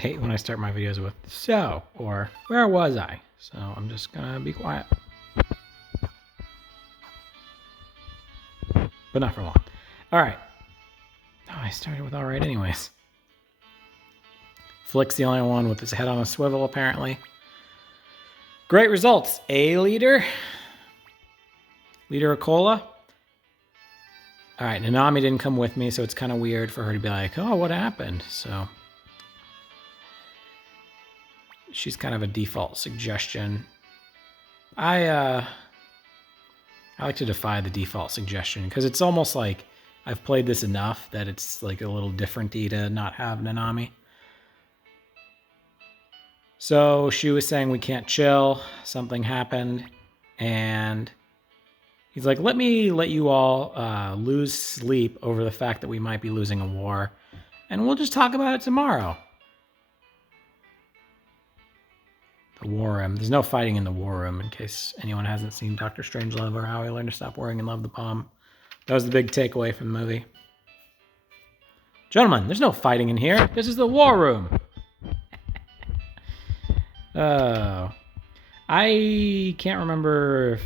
hate when I start my videos with so or where was I? So I'm just gonna be quiet. But not for long. All right. Oh, I started with all right anyways. Flick's the only one with his head on a swivel, apparently. Great results. A leader. Leader Akola. All right, Nanami didn't come with me, so it's kind of weird for her to be like, oh, what happened? So she's kind of a default suggestion. I like to defy the default suggestion because it's almost like I've played this enough that it's like a little different-y to not have Nanami. So she was saying we can't chill. Something happened. And he's like, let me let you all lose sleep over the fact that we might be losing a war. And we'll just talk about it tomorrow. The war room. There's no fighting in the war room, in case anyone hasn't seen Dr. Strangelove or How I Learned to Stop Worrying and Love the Bomb. That was the big takeaway from the movie. Gentlemen, there's no fighting in here. This is the war room. Oh. I can't remember if...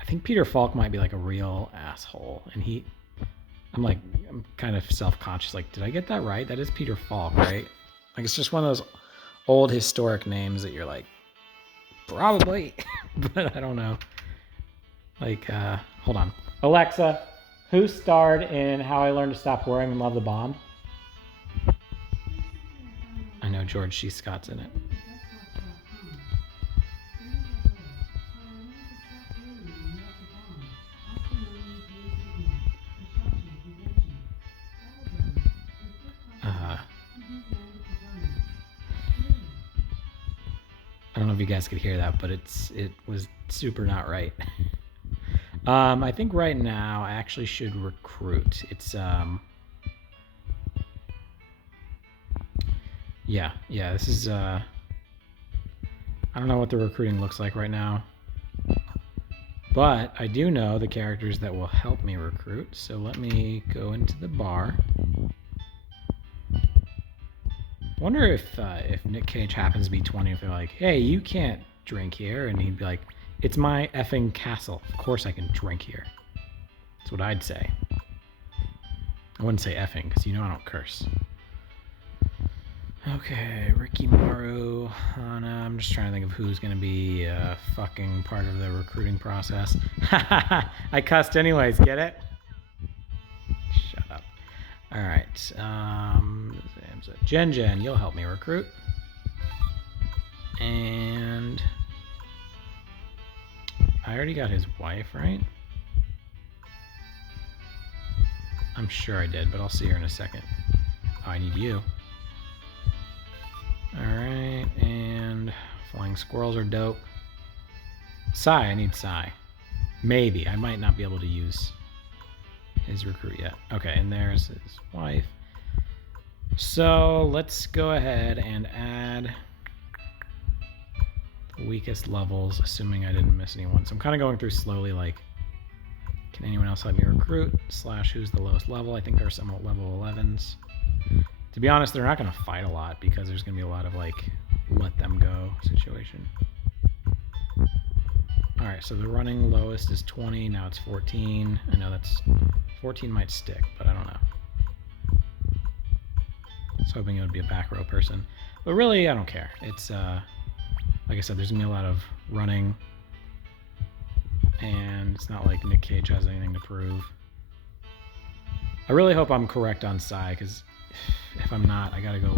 I think Peter Falk might be like a real asshole. And I'm kind of self-conscious. Like, did I get that right? That is Peter Falk, right? Like, it's just one of those old historic names that you're like, probably, but I don't know. Like, hold on. Alexa, who starred in How I Learned to Stop Worrying and Love the Bomb? I know George C. Scott's in it. I don't know if you guys could hear that, but it was super not right. I think right now I actually should recruit. It's yeah, this is I don't know what the recruiting looks like right now. But I do know the characters that will help me recruit. So let me go into the bar. I wonder if Nick Cage happens to be 20, if they're like, hey, you can't drink here. And he'd be like, it's my effing castle. Of course I can drink here. That's what I'd say. I wouldn't say effing, because you know I don't curse. Okay, Ricky Maru, Hana. I'm just trying to think of who's going to be a fucking part of the recruiting process. I cussed anyways, get it? Shut up. All right. Jen, you'll help me recruit. And I already got his wife, right? I'm sure I did, but I'll see her in a second. Oh, I need you. Alright, and flying squirrels are dope. Sai, I need Sai. Maybe. I might not be able to use his recruit yet. Okay, and there's his wife. So let's go ahead and add the weakest levels, assuming I didn't miss anyone. So I'm kind of going through slowly, like, can anyone else help me recruit? / who's the lowest level? I think there are some level 11s. To be honest, they're not going to fight a lot because there's going to be a lot of, like, let them go situation. Alright, so the running lowest is 20, now it's 14. I know that's 14 might stick, but I don't know. I was hoping it would be a back row person. But really, I don't care. It's, like I said, there's going to be a lot of running. And it's not like Nick Cage has anything to prove. I really hope I'm correct on Sai, because if I'm not, I gotta go.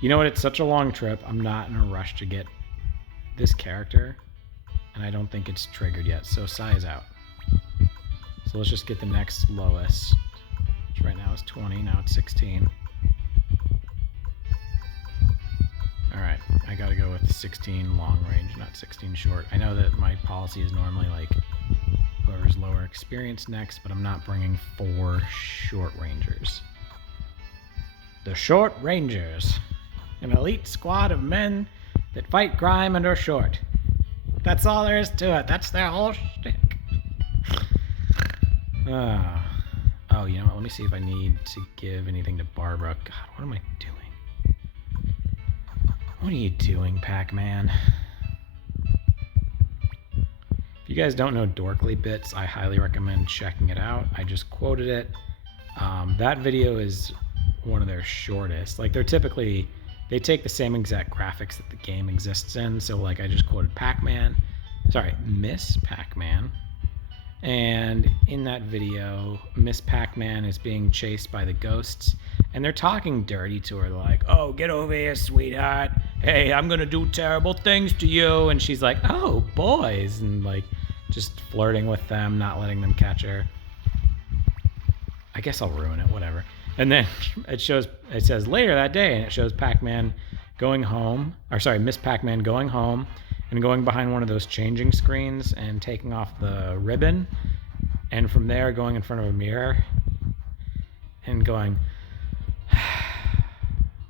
You know what? It's such a long trip. I'm not in a rush to get this character. And I don't think it's triggered yet. So Sai is out. So let's just get the next lowest, which right now is 20. Now it's 16. Alright, I gotta go with 16 long range, not 16 short. I know that my policy is normally like whoever's lower experience next, but I'm not bringing 4 short rangers. The Short Rangers, an elite squad of men that fight crime and are short. That's all there is to it. That's their whole shtick. Oh, you know what? Let me see if I need to give anything to Barbara. God, what am I doing? What are you doing, Pac-Man? If you guys don't know Dorkly Bits, I highly recommend checking it out. I just quoted it. That video is one of their shortest. Like, they take the same exact graphics that the game exists in. So, like, I just quoted Miss Pac-Man. And in that video, Miss Pac-Man is being chased by the ghosts. And they're talking dirty to her. They're like, oh, get over here, sweetheart. Hey, I'm going to do terrible things to you. And she's like, oh, boys. And, like, just flirting with them, not letting them catch her. I guess I'll ruin it, whatever. And then it says later that day, and it shows Pac-Man going home. Miss Pac-Man going home and going behind one of those changing screens and taking off the ribbon. And from there, going in front of a mirror and going,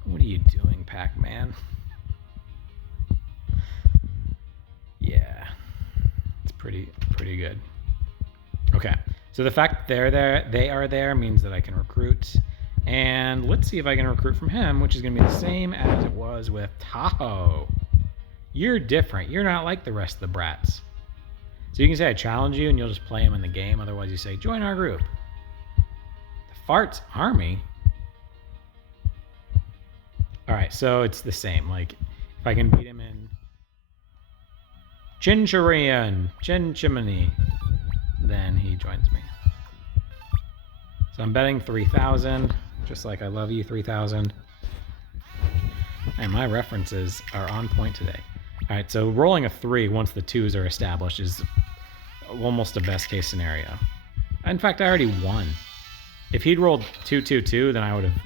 what are you doing, Pac-Man? Yeah, it's pretty good. Okay, so the fact they are there means that I can recruit. And let's see if I can recruit from him, which is going to be the same as it was with Tahoe. You're different. You're not like the rest of the brats. So you can say I challenge you and you'll just play him in the game. Otherwise you say, join our group. The Farts Army? Alright, so it's the same. Like, if I can beat him in Chinchimney, then he joins me. So I'm betting 3,000, just like I love you, 3,000. And my references are on point today. All right, so rolling a 3 once the 2s are established is almost a best case scenario. In fact, I already won. If he'd rolled 2-2-2, then I would have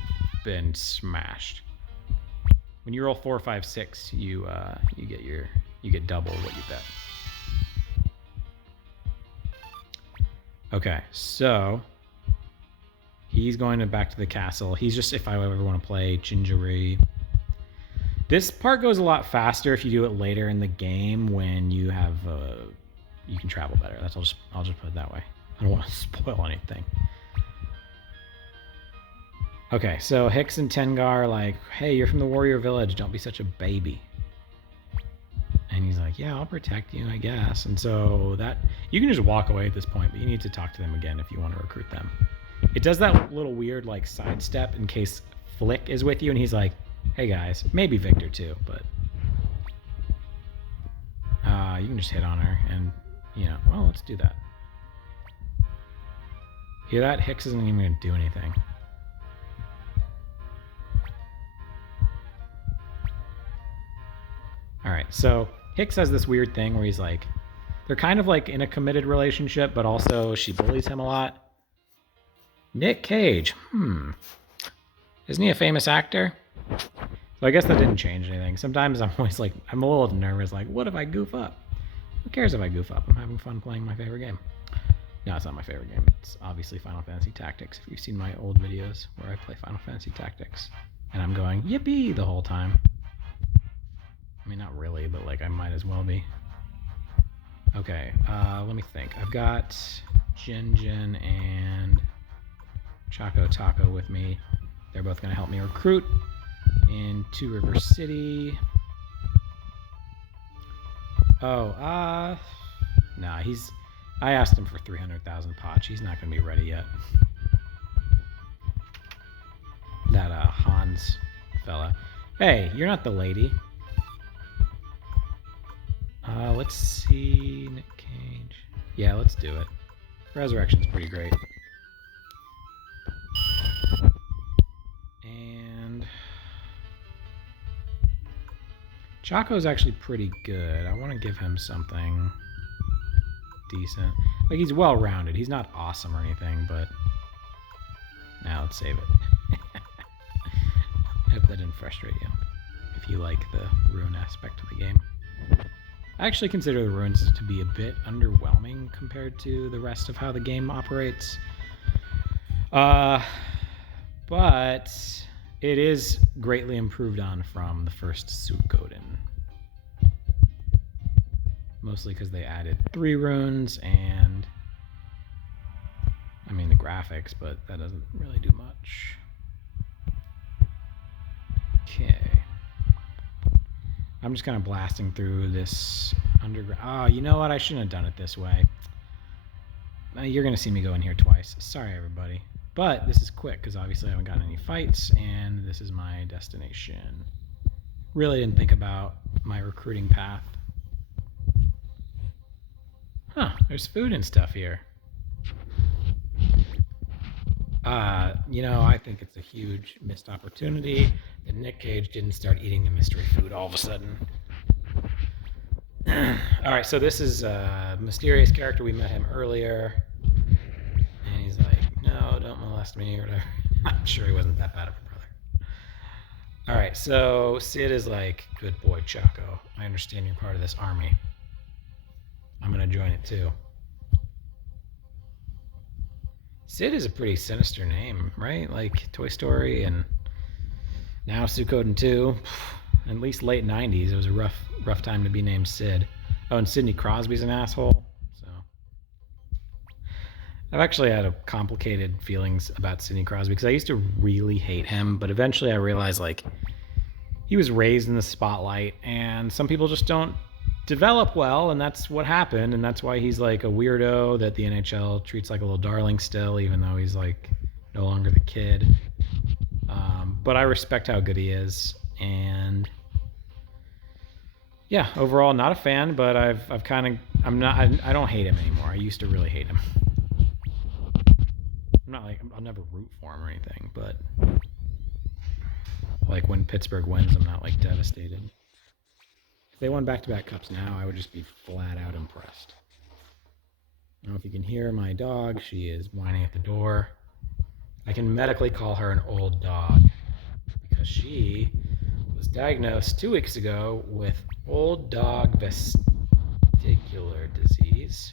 been smashed. When you roll 4, 5, 6, you get double what you bet. Okay, so he's going back to the castle. He's just, if I ever want to play Gingery. This part goes a lot faster if you do it later in the game when you have you can travel better. I'll just put it that way. I don't want to spoil anything. Okay, so Hicks and Tengar are like, hey, you're from the warrior village. Don't be such a baby. And he's like, yeah, I'll protect you, I guess. And so that you can just walk away at this point, but you need to talk to them again if you want to recruit them. It does that little weird like sidestep in case Flick is with you, and he's like, hey guys, maybe Victor too, but you can just hit on her and, well, let's do that. Hear that? Hicks isn't even going to do anything. All right, so Hicks has this weird thing where he's like, they're kind of like in a committed relationship, but also she bullies him a lot. Nick Cage, isn't he a famous actor? So I guess that didn't change anything. Sometimes I'm always like, I'm a little nervous, like, what if I goof up? Who cares if I goof up? I'm having fun playing my favorite game. No, it's not my favorite game. It's obviously Final Fantasy Tactics. If you've seen my old videos where I play Final Fantasy Tactics. And I'm going, yippee, the whole time. I mean, not really, but like I might as well be. Okay, let me think. I've got Jin and Choco Taco with me. They're both going to help me recruit in Two River City. Oh, nah, I asked him for 300,000 potch. He's not going to be ready yet. That Hans fella. Hey, you're not the lady. Let's see, Nick Cage. Yeah, let's do it. Resurrection's pretty great. And Chaco's actually pretty good. I want to give him something decent. Like, he's well-rounded. He's not awesome or anything, but now let's save it. I hope that didn't frustrate you, if you like the rune aspect of the game. I actually consider the runes to be a bit underwhelming compared to the rest of how the game operates. But it is greatly improved on from the first Suikoden. Mostly because they added 3 runes and, I mean, the graphics, but that doesn't really do much. Okay. I'm just kind of blasting through this underground. Oh, you know what? I shouldn't have done it this way. You're going to see me go in here twice. Sorry, everybody. But this is quick because obviously I haven't gotten any fights, and this is my destination. Really didn't think about my recruiting path. Huh, there's food and stuff here. I think it's a huge missed opportunity that Nick Cage didn't start eating the mystery food all of a sudden. All right, so this is a mysterious character. We met him earlier. And he's like, no, don't molest me or whatever. I'm sure he wasn't that bad of a brother. All right, so Sid is like, good boy, Chaco. I understand you're part of this army. I'm going to join it too. Sid is a pretty sinister name, right? Like Toy Story and now Suikoden 2. At least late 90s, it was a rough time to be named Sid. Oh, and Sidney Crosby's an asshole. So I've actually had a complicated feelings about Sidney Crosby because I used to really hate him, but eventually I realized like he was raised in the spotlight and some people just don't develop well, and that's what happened, and that's why he's like a weirdo that the NHL treats like a little darling still, even though he's like no longer the kid. But I respect how good he is, and yeah, overall not a fan, but I don't hate him anymore. I used to really hate him. I'm not like, I'll never root for him or anything, but like when Pittsburgh wins, I'm not like devastated. If they won back-to-back cups now, I would just be flat out impressed. I don't know if you can hear my dog. She is whining at the door. I can medically call her an old dog because she was diagnosed 2 weeks ago with old dog vestibular disease.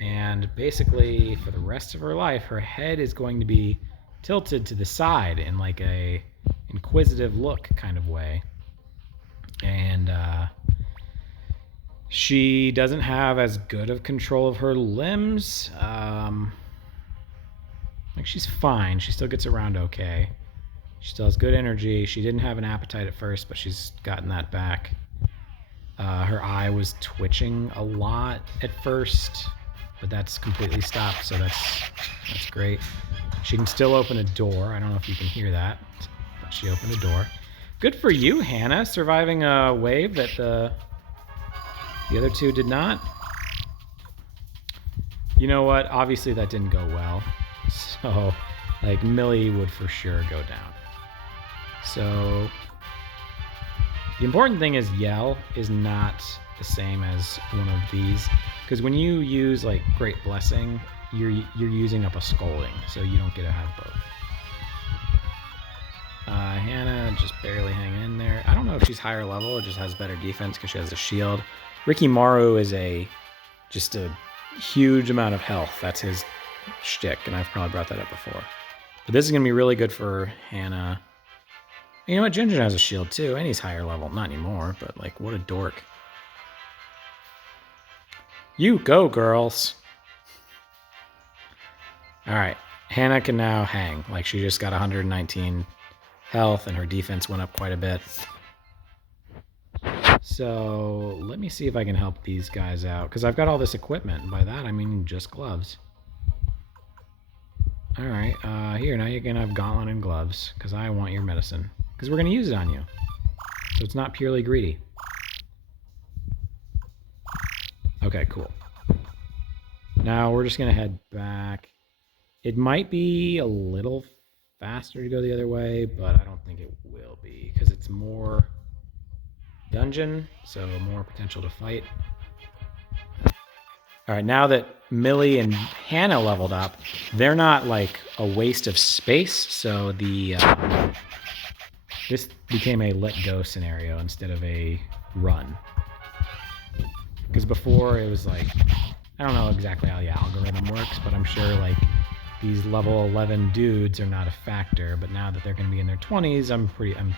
And basically, for the rest of her life, her head is going to be tilted to the side in like a inquisitive look kind of way. And she doesn't have as good of control of her limbs. Like she's fine. She still gets around okay. She still has good energy. She didn't have an appetite at first, but she's gotten that back. Her eye was twitching a lot at first, but that's completely stopped, so that's great. She can still open a door. I don't know if you can hear that, but she opened a door. Good for you, Hannah, surviving a wave that the other two did not. You know what? Obviously that didn't go well. So, like, Millie would for sure go down. So, the important thing is yell is not the same as one of these. Because when you use, like, Great Blessing, you're using up a scolding. So you don't get to have both. Hannah just barely hanging in there. I don't know if she's higher level or just has better defense because she has a shield. Ricky Maru is just a huge amount of health. That's his shtick, and I've probably brought that up before. But this is going to be really good for Hannah. You know what? Jinjin has a shield too, and he's higher level. Not anymore, but like, what a dork. You go, girls. All right. Hannah can now hang. Like, she just got 119 health, and her defense went up quite a bit. So let me see if I can help these guys out, because I've got all this equipment. And by that, I mean just gloves. All right. Here, now you're going to have gauntlet and gloves, because I want your medicine. Because we're going to use it on you. So it's not purely greedy. Okay, cool. Now we're just going to head back. It might be a little faster to go the other way, but I don't think it will be, because it's more dungeon, so more potential to fight. All right, now that Millie and Hannah leveled up, they're not like a waste of space, so this became a let go scenario instead of a run. Because before it was like, I don't know exactly how the algorithm works, but I'm sure like these level 11 dudes are not a factor. But now that they're going to be in their 20s, I'm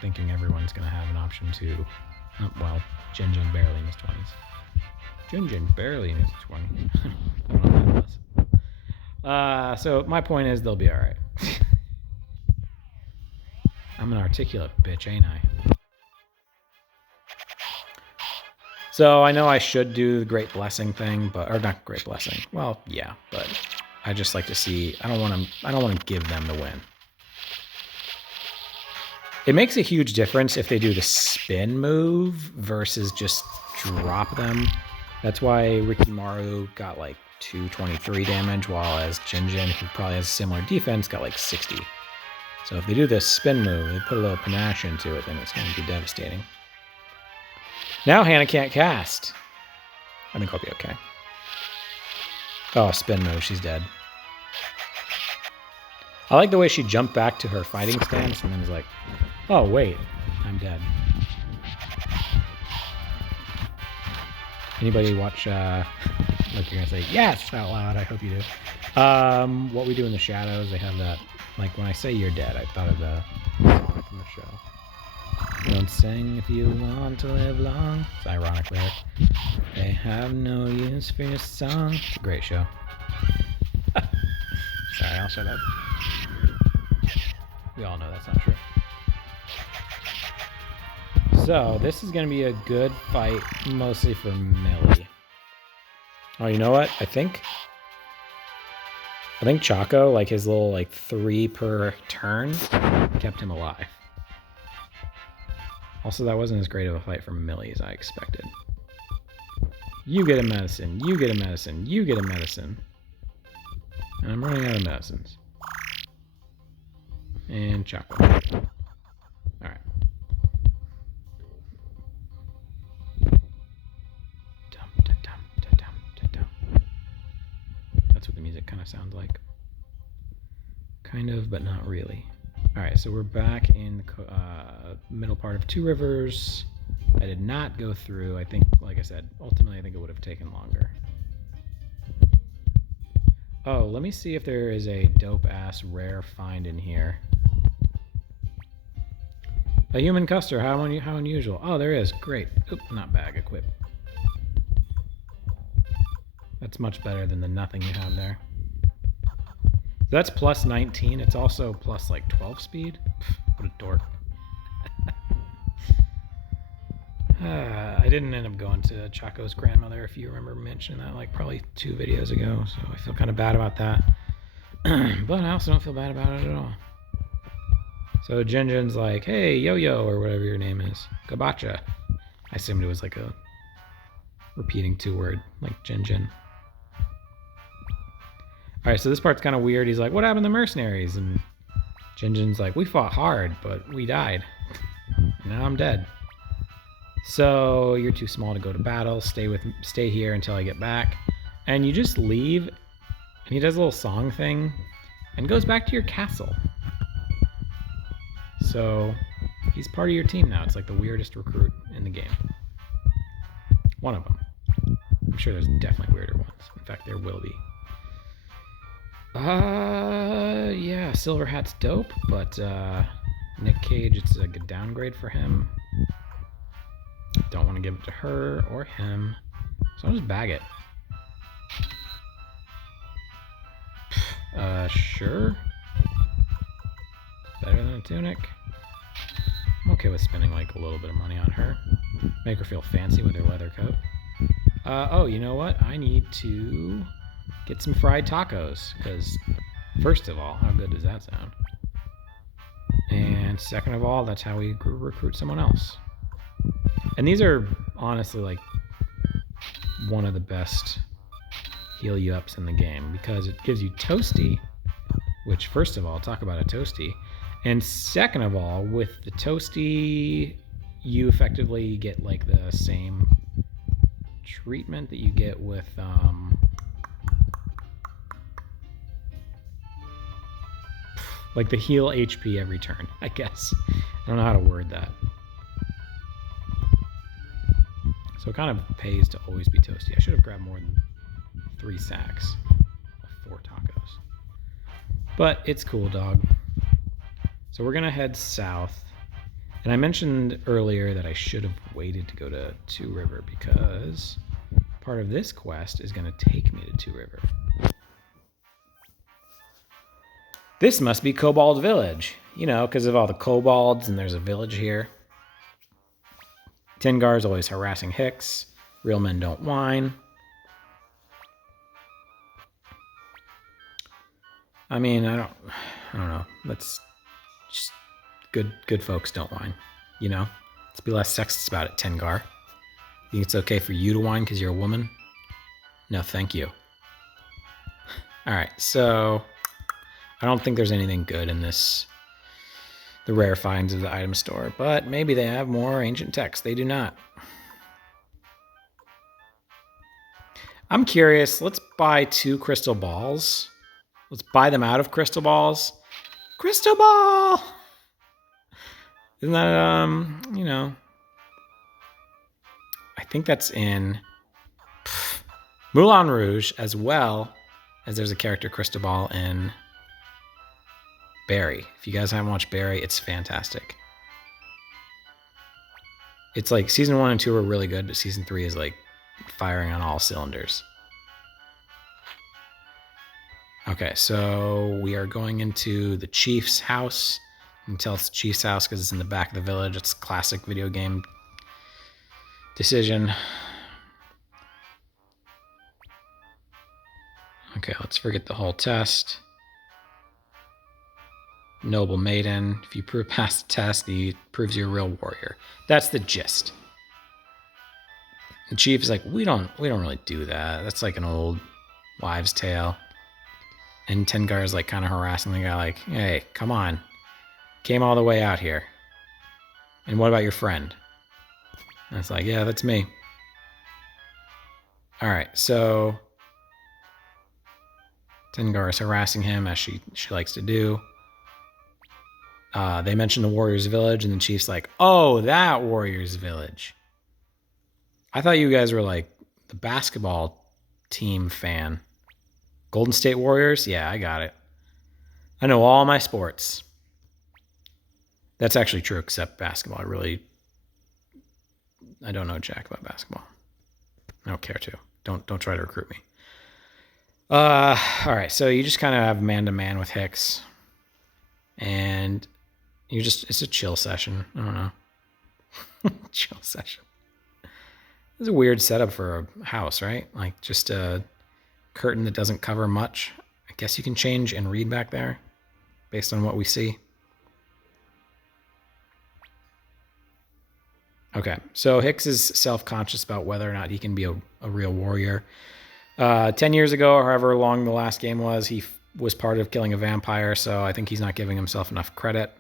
thinking everyone's going to have an option to. Well, Jinjin barely in his 20s. Jinjin barely in his 20s. I don't know what that was. So my point is they'll be all right. I'm an articulate bitch, ain't I? So I know I should do the Great Blessing thing, or not Great Blessing. Well, yeah, but I just like to see. I don't want to give them the win. It makes a huge difference if they do the spin move versus just drop them. That's why Rikimaru got like 223 damage, while as Jinjin, who probably has a similar defense, got like 60. So if they do this spin move, they put a little panache into it, then it's going to be devastating. Now Hannah can't cast. I think I'll be okay. Oh, spin move, she's dead. I like the way she jumped back to her fighting stance and then was like, oh, wait, I'm dead. Anybody watch, like you're going to say, yes, out loud, I hope you do. What We Do in the Shadows, they have that, like when I say you're dead, I thought of the song from the show. Don't sing if you want to live long. It's ironic lyric. They have no use for your song. It's a great show. Sorry, I'll shut up. We all know that's not true. So, this is going to be a good fight, mostly for Millie. Oh, you know what? I think Chaco, like his little like 3 per turn, kept him alive. Also, that wasn't as great of a fight for Millie as I expected. You get a medicine, you get a medicine, you get a medicine. And I'm running out of medicines. And Chaco. Alright. That's what the music kind of sounds like. Kind of, but not really. Alright, so we're back in the middle part of Two Rivers. I did not go through. I think, like I said, ultimately I think it would have taken longer. Oh, let me see if there is a dope-ass rare find in here. A human custer, how unusual. Oh, there is. Great. Oop, not bag, equip. That's much better than the nothing you have there. That's plus 19. It's also plus like 12 speed. What a dork. I didn't end up going to Chaco's grandmother, if you remember mentioning that like probably 2 videos ago, so I feel kind of bad about that. But I also don't feel bad about it at all. So Jinjin's like, hey, Yo-Yo, or whatever your name is. Gabacha. I assumed it was like a repeating 2-word, like Jinjin. Alright, so this part's kind of weird. He's like, what happened to mercenaries? And Jinjin's like, we fought hard, but we died. Now I'm dead. So you're too small to go to battle. Stay here until I get back. And you just leave, and he does a little song thing and goes back to your castle. So he's part of your team now. It's like the weirdest recruit in the game. One of them. I'm sure there's definitely weirder ones. In fact, there will be. Yeah, Silver Hat's dope, but Nick Cage, it's a good downgrade for him. Don't want to give it to her or him, so I'll just bag it. Sure. Better than a tunic. I'm okay with spending like a little bit of money on her. Make her feel fancy with her leather coat. Oh, you know what? I need to get some fried tacos, because first of all, how good does that sound? And second of all, that's how we recruit someone else. And these are honestly like one of the best heal you ups in the game, because it gives you Toasty, which first of all, talk about a Toasty. And second of all, with the Toasty, you effectively get like the same treatment that you get with like the heal HP every turn, I guess. I don't know how to word that. So it kind of pays to always be Toasty. I should have grabbed more than 3 sacks of 4 tacos. But it's cool, dog. So we're going to head south. And I mentioned earlier that I should have waited to go to Two River, because part of this quest is going to take me to Two River. This must be Cobalt Village. you know, because of all the kobolds and there's a village here. Tengar's always harassing Hicks. Real men don't whine. I mean, I don't know. Let's just good folks don't whine, you know? Let's be less sexist about it, Tengar. Think it's okay for you to whine because you're a woman? No, thank you. All right, so I don't think there's anything good in this, the rare finds of the item store, but maybe they have more ancient text. They do not. I'm curious. Let's buy 2 crystal balls. Let's buy them out of crystal balls. Crystal ball! Isn't that, you know, I think that's in Moulin Rouge, as well as there's a character crystal ball in Barry. If you guys haven't watched Barry, it's fantastic. It's like season 1 and 2 are really good, but season 3 is like firing on all cylinders. Okay, so we are going into the chief's house. You can tell it's the chief's house because it's in the back of the village. It's a classic video game decision. Okay, let's forget the whole test. Noble maiden. If you pass the test, it proves you're a real warrior. That's the gist. The chief is like, we don't really do that. That's like an old wives' tale. And Tengar is like kind of harassing the guy, like, hey, come on. Came all the way out here. And what about your friend? And it's like, yeah, that's me. All right, so Tengar is harassing him as she likes to do. They mention the Warriors Village, and the chief's like, oh, that Warriors Village. I thought you guys were like the basketball team fan. Golden State Warriors? Yeah, I got it. I know all my sports. That's actually true, except basketball. I don't know jack about basketball. I don't care to. Don't try to recruit me. All right, so you just kind of have man-to-man with Hicks. And it's a chill session. I don't know. Chill session. It's a weird setup for a house, right? Like just a curtain that doesn't cover much. I guess you can change and read back there based on what we see. Okay, so Hicks is self-conscious about whether or not he can be a real warrior. 10 years ago, or however long the last game was, he was part of killing a vampire, so I think he's not giving himself enough credit.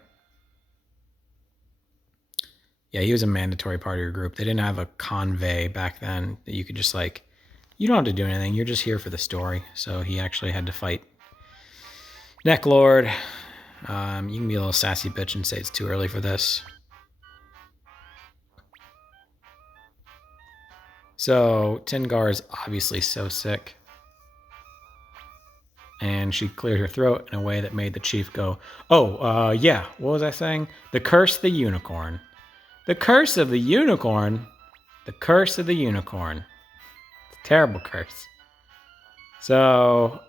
Yeah, he was a mandatory part of your group. They didn't have a convey back then that you could just like, you don't have to do anything. You're just here for the story. So he actually had to fight Necklord. You can be a little sassy bitch and say it's too early for this. So Tengar is obviously so sick. And she cleared her throat in a way that made the chief go, yeah, what was I saying? The curse of the unicorn. The curse of the unicorn. The curse of the unicorn. It's a terrible curse. So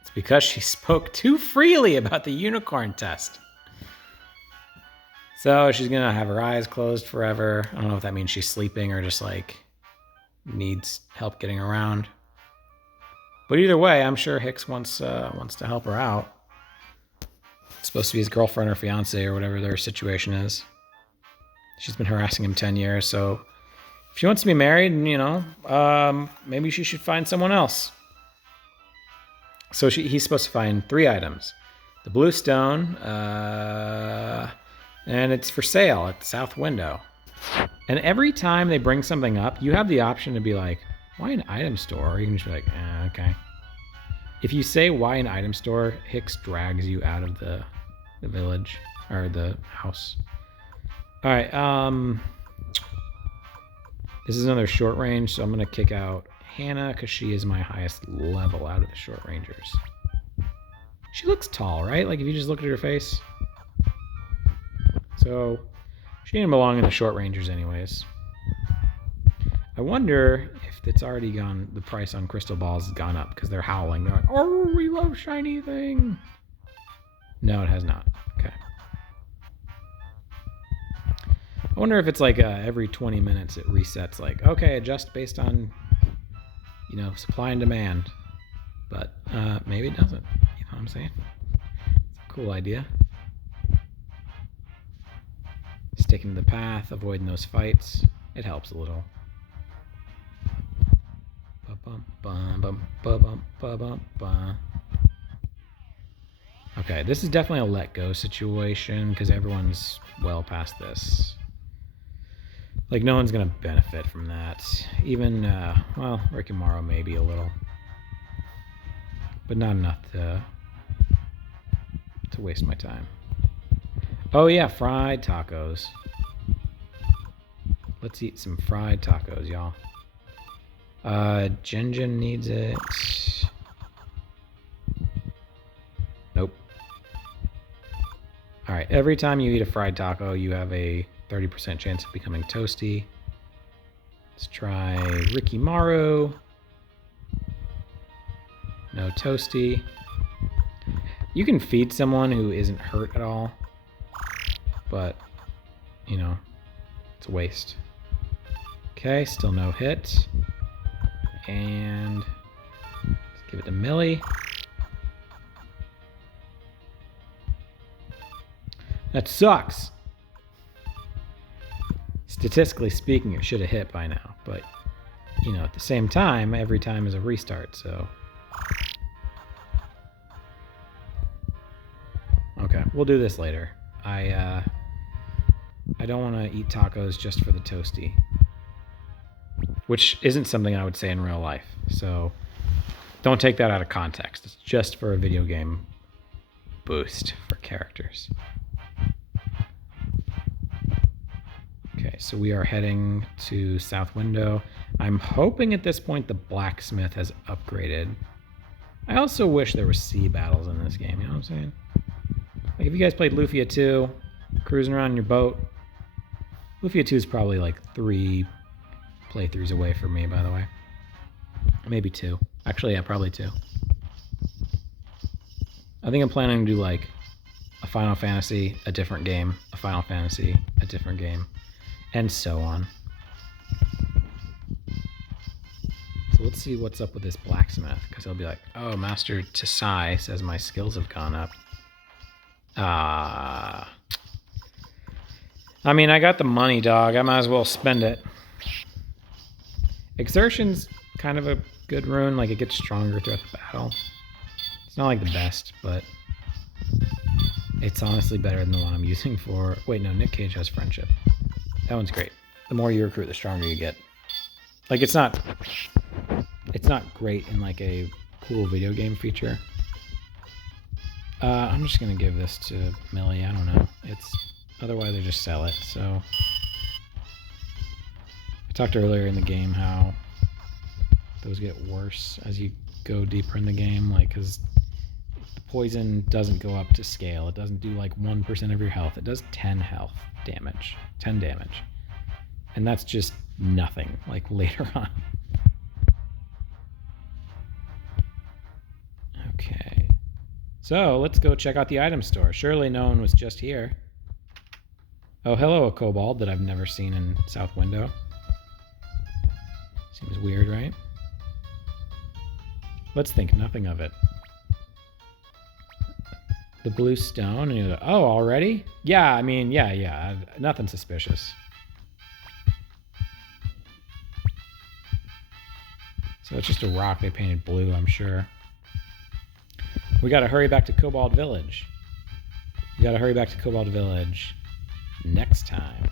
it's because she spoke too freely about the unicorn test. So she's going to have her eyes closed forever. I don't know if that means she's sleeping or just like needs help getting around. But either way, I'm sure Hicks wants to help her out. It's supposed to be his girlfriend or fiance or whatever their situation is. She's been harassing him 10 years, so if she wants to be married, maybe she should find someone else. So he's supposed to find 3 items. The blue stone, and it's for sale at the south window. And every time they bring something up, you have the option to be like, why an item store? Or you can just be like, okay. If you say why an item store, Hicks drags you out of the village or the house. All right. This is another short range, so I'm going to kick out Hannah because she is my highest level out of the short rangers. She looks tall, right? Like if you just look at her face. So she didn't belong in the short rangers anyways. I wonder if it's already gone, the price on crystal balls has gone up because they're howling. They're like, oh, we love shiny thing. No, it has not. Okay. I wonder if it's like every 20 minutes it resets, like, okay, adjust based on, supply and demand. But maybe it doesn't. You know what I'm saying? It's a cool idea. Sticking to the path, avoiding those fights. It helps a little. Okay, this is definitely a let go situation because everyone's well past this. Like, no one's gonna benefit from that. Even, Rick and Morrow maybe a little. But not enough to waste my time. Oh yeah, fried tacos. Let's eat some fried tacos, y'all. Jinjin needs it. Nope. Alright, every time you eat a fried taco, you have a 30% chance of becoming toasty. Let's try Ricky Maru. No toasty. You can feed someone who isn't hurt at all, but, it's a waste. Okay, still no hit. And let's give it to Millie. That sucks. Statistically speaking, it should have hit by now, but at the same time, every time is a restart, so. Okay, we'll do this later. I don't want to eat tacos just for the toasty, which isn't something I would say in real life, so don't take that out of context. It's just for a video game boost for characters. Okay, so we are heading to South Window. I'm hoping at this point the blacksmith has upgraded. I also wish there were sea battles in this game, you know what I'm saying? Like, if you guys played Lufia 2, cruising around in your boat, Lufia 2 is probably like 3 playthroughs away from me, by the way. Maybe 2. Actually, yeah, probably 2. I think I'm planning to do like a Final Fantasy, a different game, a Final Fantasy, a different game, and so on. So let's see what's up with this blacksmith, because he'll be like, oh, Master Tasai says my skills have gone up. I mean, I got the money, dog. I might as well spend it. Exertion's kind of a good rune. Like, it gets stronger throughout the battle. It's not like the best, but it's honestly better than the one I'm using for... Wait, no, Nick Cage has friendship. That one's great. The more you recruit, the stronger you get. Like, it's not great in, like, a cool video game feature. I'm just gonna give this to Millie. I don't know. Otherwise I just sell it. So I talked earlier in the game how those get worse as you go deeper in the game, like, because the poison doesn't go up to scale. It doesn't do like 1% of your health. It does 10 health damage, 10 damage, and that's just nothing. Like, later on. Okay. So, let's go check out the item store. Surely no one was just here. Oh, hello, a kobold that I've never seen in South Window. Seems weird, right? Let's think nothing of it. The blue stone, and you're like, oh, already? Yeah, I mean, yeah. Nothing suspicious. So it's just a rock they painted blue, I'm sure. We gotta hurry back to Cobalt Village. We gotta hurry back to Cobalt Village next time.